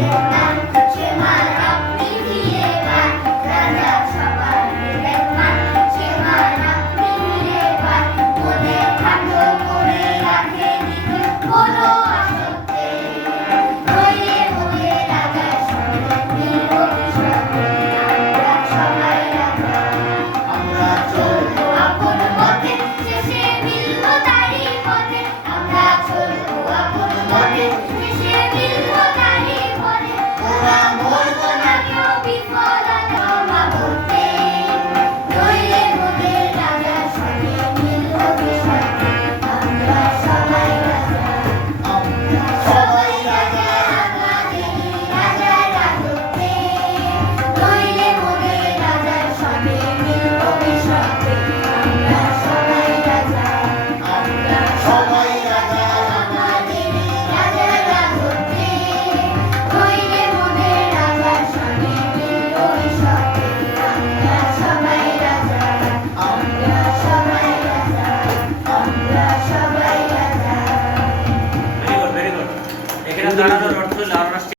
Yeah.